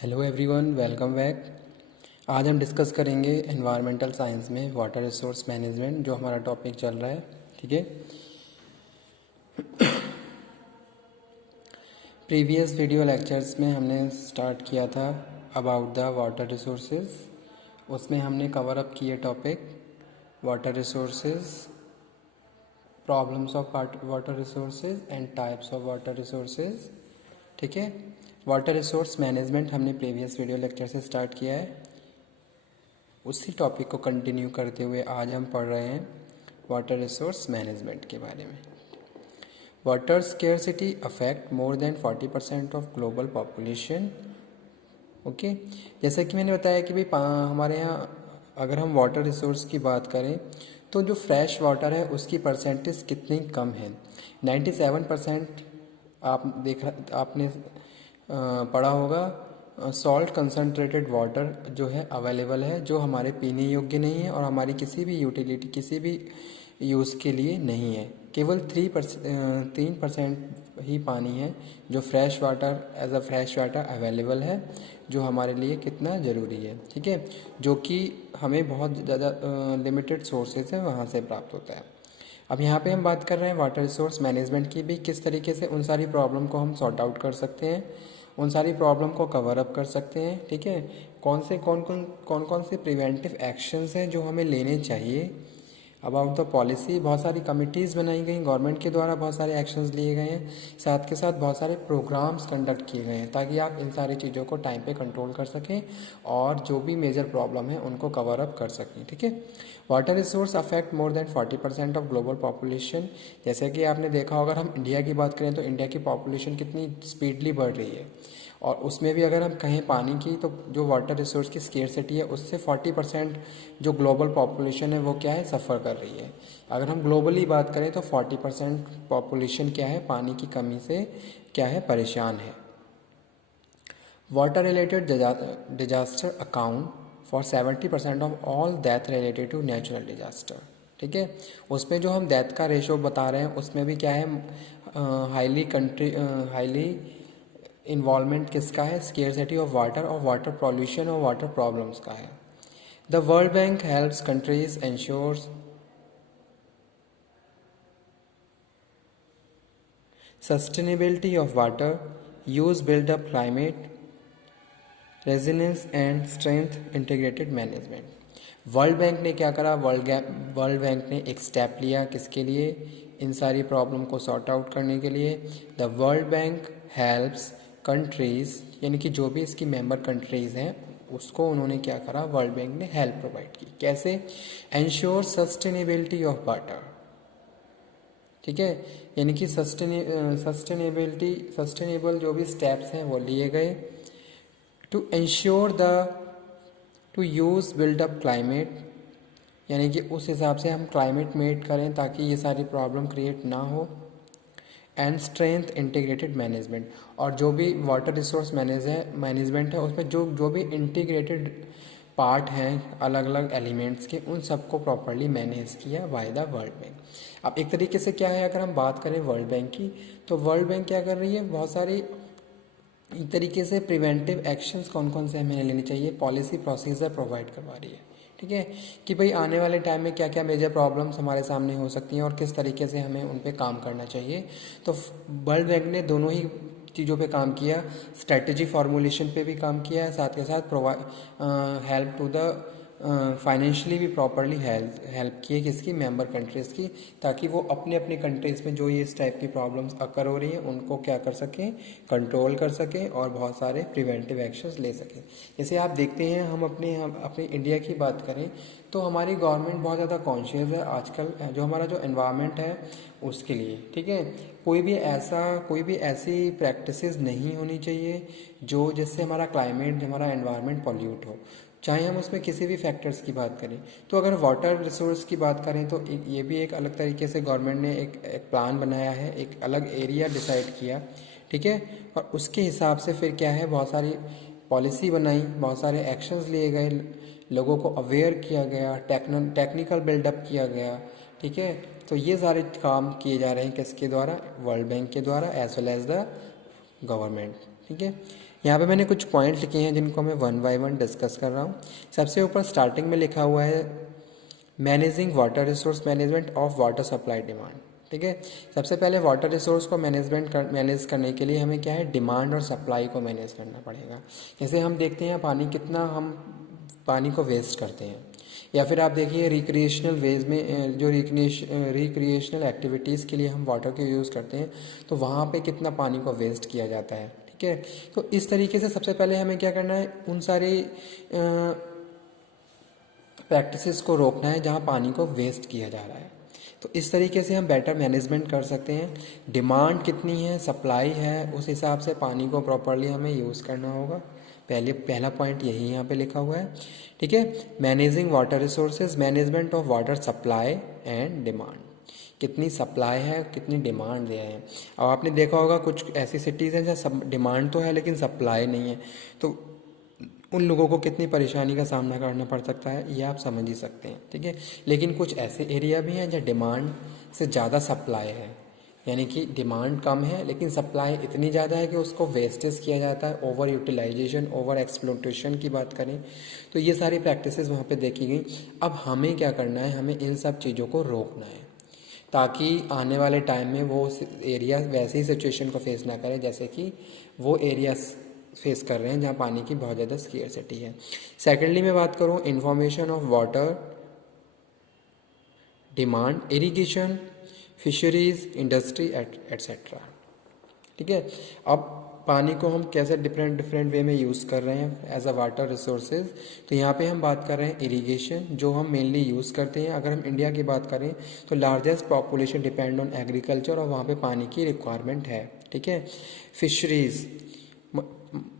Hello everyone, welcome back. आज हम discuss करेंगे एनवायरमेंटल साइंस में वाटर रिसोर्स मैनेजमेंट, जो हमारा टॉपिक चल रहा है। ठीक है, प्रीवियस वीडियो लेक्चर्स में हमने स्टार्ट किया था अबाउट द वाटर रिसोर्सेज। उसमें हमने कवर अप किए topic water resources, problems of water resources and types of water resources. ठीक है, वाटर रिसोर्स मैनेजमेंट हमने प्रीवियस वीडियो लेक्चर से स्टार्ट किया है। उसी टॉपिक को कंटिन्यू करते हुए आज हम पढ़ रहे हैं वाटर रिसोर्स मैनेजमेंट के बारे में। Water scarcity affect more than 40% of global population. Okay, जैसे कि मैंने बताया कि भाई हमारे यहाँ अगर हम वाटर रिसोर्स की बात करें तो जो फ्रेश वाटर है उसकी परसेंटेज कितनी कम है। 97% आपने पढ़ा होगा सॉल्ट कंसनट्रेटेड वाटर जो है अवेलेबल है, जो हमारे पीने योग्य नहीं है और हमारी किसी भी यूटिलिटी किसी भी यूज़ के लिए नहीं है। केवल 3% ही पानी है जो fresh water as a fresh water available है, जो हमारे लिए कितना ज़रूरी है। ठीक है, जो कि हमें बहुत ज़्यादा लिमिटेड सोर्सेज है वहाँ से प्राप्त होता है। अब यहाँ पे हम बात कर रहे हैं वाटर रिसोर्स मैनेजमेंट की भी, किस तरीके से उन सारी प्रॉब्लम को हम सॉर्ट आउट कर सकते हैं, उन सारी प्रॉब्लम को कवर अप कर सकते हैं। ठीक है, कौन कौन से प्रिवेंटिव एक्शंस हैं जो हमें लेने चाहिए। अबाउट द पॉलिसी बहुत सारी कमिटीज़ बनाई गई गवर्नमेंट के द्वारा, बहुत सारे एक्शंस लिए गए हैं, साथ के साथ बहुत सारे प्रोग्राम्स कंडक्ट किए गए हैं ताकि आप इन सारी चीज़ों को टाइम पे कंट्रोल कर सकें और जो भी मेजर प्रॉब्लम है उनको कवर अप कर सकें। ठीक है, water resource affect more than 40% of global population. जैसे कि आपने देखा होगा, हम इंडिया की बात करें तो इंडिया की पॉपुलेशन कितनी स्पीडली बढ़ रही है, और उसमें भी अगर हम कहें पानी की, तो जो वाटर रिसोर्स की स्केर्सिटी है उससे 40% जो ग्लोबल पॉपुलेशन है वो क्या है, सफ़र कर रही है। अगर हम ग्लोबली बात करें तो 40% पॉपुलेशन क्या है, पानी की कमी से क्या है, परेशान है। Water related disaster account for 70% of all death related to natural disaster. ठीक है, उसमें जो हम डेथ का रेशो बता रहे हैं उसमें भी क्या है, हाईली इन्वॉल्वमेंट किसका है, स्केर्सिटी ऑफ वाटर और वाटर पॉल्यूशन और वाटर प्रॉब्लम्स का है। The world bank helps countries ensures sustainability of water use, build up climate resilience and strength integrated management. World bank ने क्या करा, वर्ल्ड बैंक ने एक स्टेप लिया किसके लिए, इन सारी प्रॉब्लम को सॉर्ट आउट करने के लिए। The world bank helps countries, यानी कि जो भी इसकी मेंबर कंट्रीज़ हैं उसको उन्होंने क्या करा, वर्ल्ड बैंक ने हेल्प प्रोवाइड की। कैसे, एंश्योर सस्टेनेबिलिटी ऑफ वाटर। ठीक है, यानी कि सस्टेनेबल जो भी स्टेप्स हैं वो लिए गए to ensure to use build up climate, यानी कि उस हिसाब से हम क्लाइमेट मेट करें ताकि ये सारी प्रॉब्लम क्रिएट ना हो। एंड स्ट्रेंथ इंटीग्रेटेड मैनेजमेंट, और जो भी वाटर रिसोर्स मैनेजमेंट है उसमें जो जो भी इंटीग्रेटेड पार्ट हैं अलग अलग एलिमेंट्स के, उन सबको प्रॉपरली मैनेज किया बाय द वर्ल्ड बैंक। अब एक तरीके से क्या है, अगर हम बात करें वर्ल्ड बैंक की, तो वर्ल्ड बैंक क्या कर रही है, बहुत सारी एक तरीके से प्रिवेंटिव एक्शंस कौन कौन से हमें लेनी चाहिए, पॉलिसी प्रोसीजर प्रोवाइड करवा रही है। ठीक है, कि भाई आने वाले टाइम में क्या क्या मेजर प्रॉब्लम्स हमारे सामने हो सकती हैं और किस तरीके से हमें उन पे काम करना चाहिए। तो वर्ल्ड बैंक ने दोनों ही चीज़ों पे काम किया, स्ट्रेटजी फॉर्मुलेशन पे भी काम किया है, साथ के साथ हेल्प टू द फाइनेंशियली भी प्रॉपरली हेल्प किए किसकी, मेंबर कंट्रीज़ की, ताकि वो अपने अपने कंट्रीज़ में जो ये इस टाइप की प्रॉब्लम्स अकर हो रही हैं उनको क्या कर सकें, कंट्रोल कर सकें और बहुत सारे प्रिवेंटिव एक्शंस ले सकें। जैसे आप देखते हैं, हम अपने इंडिया की बात करें तो हमारी गवर्नमेंट बहुत ज़्यादा कॉन्शियस है आजकल जो हमारा जो एनवायरनमेंट है उसके लिए। ठीक है, कोई भी ऐसी प्रैक्टिसेस नहीं होनी चाहिए जो जिससे हमारा क्लाइमेट, हमारा एनवायरनमेंट पॉल्यूट हो, चाहे हम उसमें किसी भी फैक्टर्स की बात करें। तो अगर वाटर रिसोर्स की बात करें तो ये भी एक अलग तरीके से गवर्नमेंट ने एक प्लान बनाया है, एक अलग एरिया डिसाइड किया। ठीक है, और उसके हिसाब से फिर क्या है, बहुत सारी पॉलिसी बनाई, बहुत सारे एक्शंस लिए गए, लोगों को अवेयर किया गया, टेक्निकल बिल्डअप किया गया। ठीक है, तो ये सारे काम किए जा रहे हैं किसके द्वारा, वर्ल्ड बैंक के द्वारा as well as the government. ठीक है, यहाँ पे मैंने कुछ पॉइंट लिखे हैं जिनको मैं वन बाय वन डिस्कस कर रहा हूँ। सबसे ऊपर स्टार्टिंग में लिखा हुआ है managing water resource management of water supply demand. ठीक है, सबसे पहले वाटर रिसोर्स को मैनेज करने के लिए हमें क्या है, डिमांड और सप्लाई को मैनेज करना पड़ेगा। जैसे हम देखते हैं पानी कितना हम पानी को वेस्ट करते हैं, या फिर आप देखिए रिक्रिएशनल वेज में जो रिक्रिएशनल एक्टिविटीज़ के लिए हम वाटर को यूज़ करते हैं तो वहाँ पे कितना पानी को वेस्ट किया जाता है। ठीक है, तो इस तरीके से सबसे पहले हमें क्या करना है, उन सारी प्रैक्टिसेस को रोकना है जहाँ पानी को वेस्ट किया जा रहा है। तो इस तरीके से हम बेटर मैनेजमेंट कर सकते हैं। डिमांड कितनी है, सप्लाई है, उस हिसाब से पानी को प्रॉपरली हमें यूज़ करना होगा। पहला पॉइंट यही यहाँ पे लिखा हुआ है। ठीक है, managing water resources, management of water supply and demand. कितनी सप्लाई है, कितनी डिमांड है। अब आपने देखा होगा कुछ ऐसी सिटीज़ हैं जहाँ सब डिमांड तो है लेकिन सप्लाई नहीं है, तो उन लोगों को कितनी परेशानी का सामना करना पड़ सकता है ये आप समझ ही सकते हैं। ठीक है, लेकिन कुछ ऐसे एरिया भी हैं जहाँ डिमांड से ज़्यादा सप्लाई है, यानी कि डिमांड कम है लेकिन सप्लाई इतनी ज़्यादा है कि उसको वेस्टेज किया जाता है, ओवर यूटिलाइजेशन, ओवर एक्सप्लोटेशन की बात करें तो ये सारी प्रैक्टिसेस वहाँ पे देखी गई। अब हमें क्या करना है, हमें इन सब चीज़ों को रोकना है ताकि आने वाले टाइम में वो एरिया वैसे ही सिचुएशन को फेस ना करें जैसे कि वो एरिया फेस कर रहे हैं जहाँ पानी की बहुत ज़्यादा स्केर्सिटी है। सेकेंडली मैं बात करूँ information of water demand, irrigation, fisheries, industry etcetera. ठीक है, अब पानी को हम कैसे डिफरेंट वे में यूज़ कर रहे हैं एज अ वाटर रिसोर्सेज, तो यहाँ पे हम बात कर रहे हैं इरिगेशन जो हम मेनली यूज़ करते हैं। अगर हम इंडिया की बात करें तो largest population depend on agriculture और वहाँ पे पानी की रिक्वायरमेंट है। ठीक है, फिशरीज़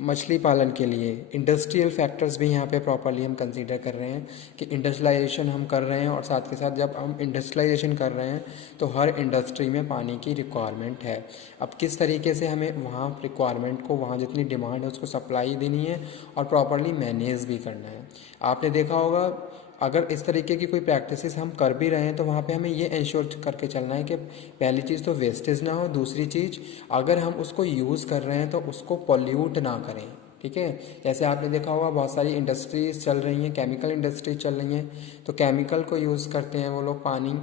मछली पालन के लिए, इंडस्ट्रियल फैक्टर्स भी यहाँ पे प्रॉपरली हम कंसीडर कर रहे हैं कि इंडस्ट्रियलाइजेशन हम कर रहे हैं और साथ के साथ जब हम इंडस्ट्रियलाइजेशन कर रहे हैं तो हर इंडस्ट्री में पानी की रिक्वायरमेंट है। अब किस तरीके से हमें वहाँ रिक्वायरमेंट को, वहाँ जितनी डिमांड है उसको सप्लाई देनी है और प्रॉपरली मैनेज भी करना है। आपने देखा होगा अगर इस तरीके की कोई प्रैक्टिसेस हम कर भी रहे हैं तो वहाँ पे हमें ये इंश्योर करके चलना है कि पहली चीज़ तो वेस्टेज ना हो, दूसरी चीज़ अगर हम उसको यूज़ कर रहे हैं तो उसको पॉल्यूट ना करें। ठीक है, जैसे आपने देखा होगा बहुत सारी इंडस्ट्रीज चल रही हैं, केमिकल इंडस्ट्रीज चल रही हैं, तो केमिकल को यूज़ करते हैं वो लोग पानी,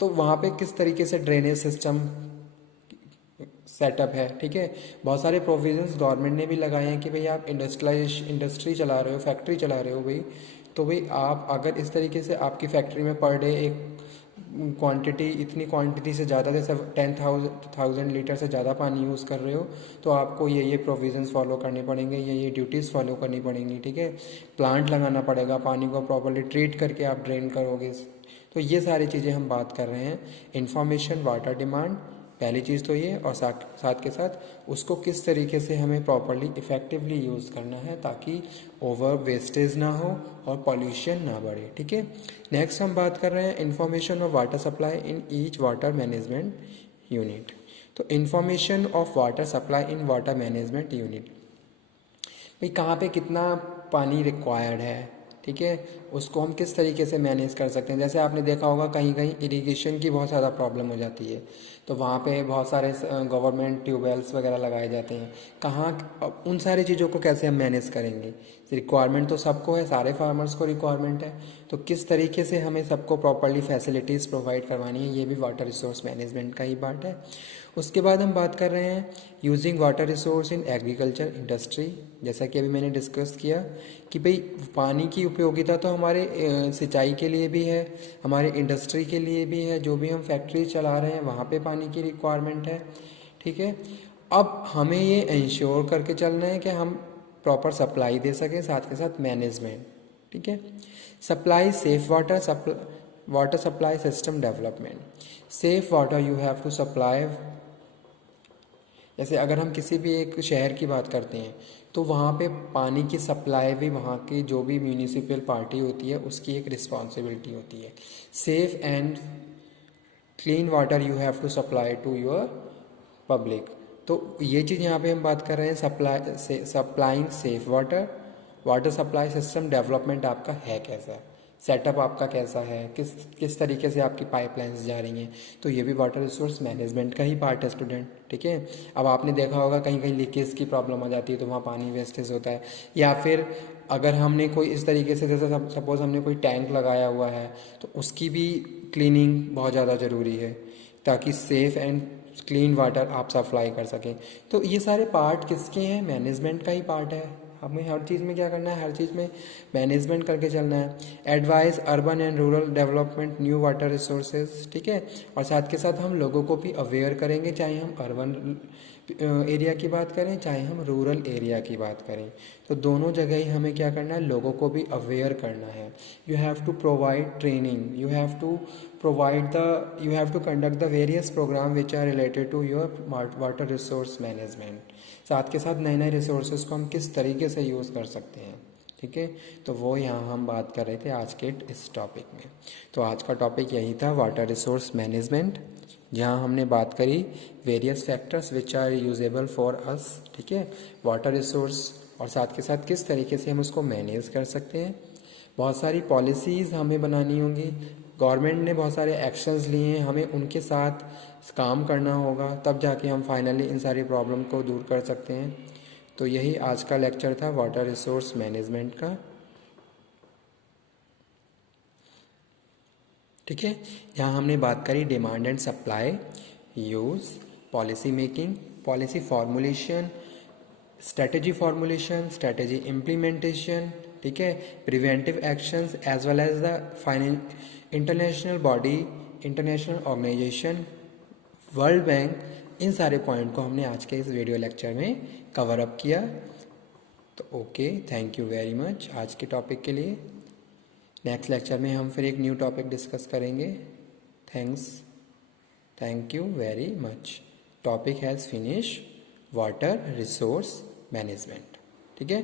तो वहाँ पे किस तरीके से ड्रेनेज सिस्टम सेटअप है। ठीक है, बहुत सारे प्रोविजंस गवर्नमेंट ने भी लगाए हैं कि भाई आप इंडस्ट्री चला रहे हो, फैक्ट्री चला रहे हो भाई, तो भाई आप अगर इस तरीके से आपकी फैक्ट्री में पर डे एक क्वांटिटी, इतनी क्वांटिटी से ज़्यादा जैसे 10,000 लीटर से ज़्यादा पानी यूज़ कर रहे हो तो आपको ये प्रोविजंस फॉलो करने पड़ेंगे, ये ड्यूटीज़ फॉलो करनी पड़ेंगी। ठीक है, प्लांट लगाना पड़ेगा, पानी को प्रॉपरली ट्रीट करके आप ड्रेन करोगे। तो ये सारी चीज़ें हम बात कर रहे हैं। इंफॉर्मेशन, वाटर डिमांड, पहली चीज़ तो ये, और साथ के साथ उसको किस तरीके से हमें प्रॉपरली इफ़ेक्टिवली यूज़ करना है ताकि ओवर वेस्टेज ना हो और पॉल्यूशन ना बढ़े। ठीक है, नेक्स्ट हम बात कर रहे हैं information of water supply in each water management unit. तो information of water supply in water management unit, भाई कहाँ पे कितना पानी रिक्वायर्ड है, ठीक है, उसको हम किस तरीके से मैनेज कर सकते हैं। जैसे आपने देखा होगा कहीं कहीं इरिगेशन की बहुत ज़्यादा प्रॉब्लम हो जाती है तो वहाँ पे बहुत सारे गवर्नमेंट ट्यूबवेल्स वगैरह लगाए जाते हैं। कहाँ उन सारी चीज़ों को कैसे हम मैनेज करेंगे, रिक्वायरमेंट तो सबको है, सारे फार्मर्स को रिक्वायरमेंट है, तो किस तरीके से हमें सबको प्रॉपरली फैसिलिटीज़ प्रोवाइड करवानी है, ये भी वाटर रिसोर्स मैनेजमेंट का ही पार्ट है। उसके बाद हम बात कर रहे हैं using water resource in agriculture industry. जैसा कि अभी मैंने डिस्कस किया कि भाई पानी की उपयोगिता तो हमारे सिंचाई के लिए भी है, हमारे इंडस्ट्री के लिए भी है, जो भी हम फैक्ट्री चला रहे हैं वहाँ पे पानी की रिक्वायरमेंट है। ठीक है, अब हमें ये इंश्योर करके चलना है कि हम प्रॉपर सप्लाई दे सकें, साथ के साथ मैनेजमेंट। ठीक है, supply safe water supply system development. Safe water you have to supply, जैसे अगर हम किसी भी एक शहर की बात करते हैं तो वहाँ पे पानी की सप्लाई भी वहाँ की जो भी म्यूनिसिपल पार्टी होती है उसकी एक रिस्पॉन्सिबिलिटी होती है। Safe and clean water you have to supply to your public. तो ये चीज़ यहाँ पे हम बात कर रहे हैं supplying safe water, water supply system development आपका है कैसा। सेटअप आपका कैसा है, किस किस तरीके से आपकी पाइपलाइंस जा रही हैं। तो ये भी वाटर रिसोर्स मैनेजमेंट का ही पार्ट है स्टूडेंट, ठीक है। अब आपने देखा होगा कहीं कहीं लीकेज की प्रॉब्लम आ जाती है तो वहाँ पानी वेस्टेज होता है, या फिर अगर हमने कोई इस तरीके से, जैसे सपोज़ हमने कोई टैंक लगाया हुआ है तो उसकी भी क्लीनिंग बहुत ज़्यादा ज़रूरी है ताकि सेफ़ एंड क्लीन वाटर आप सप्लाई कर सकें। तो ये सारे पार्ट किसके हैं, मैनेजमेंट का ही पार्ट है। हमें हर चीज़ में क्या करना है, हर चीज़ में मैनेजमेंट करके चलना है। Advice urban and rural development new water resources, ठीक है। और साथ के साथ हम लोगों को भी अवेयर करेंगे, चाहे हम अर्बन एरिया की बात करें चाहे हम रूरल एरिया की बात करें। तो दोनों जगह ही हमें क्या करना है, लोगों को भी अवेयर करना है। You have to provide training, you have to conduct the various program which are related to your water resource management। साथ के साथ नए नए रिसोर्सेज को हम किस तरीके से यूज़ कर सकते हैं, ठीक है। तो वो यहाँ हम बात कर रहे थे आज के इस टॉपिक में। तो आज का टॉपिक यही था, वाटर रिसोर्स मैनेजमेंट, जहाँ हमने बात करी various factors which are usable for us, ठीक है, वाटर रिसोर्स, और साथ के साथ किस तरीके से हम उसको मैनेज कर सकते हैं। बहुत सारी पॉलिसीज़ हमें बनानी होंगी, गवर्नमेंट ने बहुत सारे एक्शंस लिए हैं, हमें उनके साथ काम करना होगा, तब जाके हम फाइनली इन सारी प्रॉब्लम को दूर कर सकते हैं। तो यही आज का लेक्चर था वाटर रिसोर्स मैनेजमेंट का, ठीक है। यहाँ हमने बात करी demand and supply, use, policy making, policy formulation, strategy implementation, ठीक है, preventive actions as well as the international body, international organization, world bank, इन सारे पॉइंट को हमने आज के इस वीडियो लेक्चर में कवर अप किया। तो okay, thank you very much आज के टॉपिक के लिए। नेक्स्ट लेक्चर में हम फिर एक न्यू टॉपिक डिस्कस करेंगे। Thank you very much. Topic has finish, water resource management, ठीक है,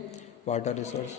वाटर रिसोर्स।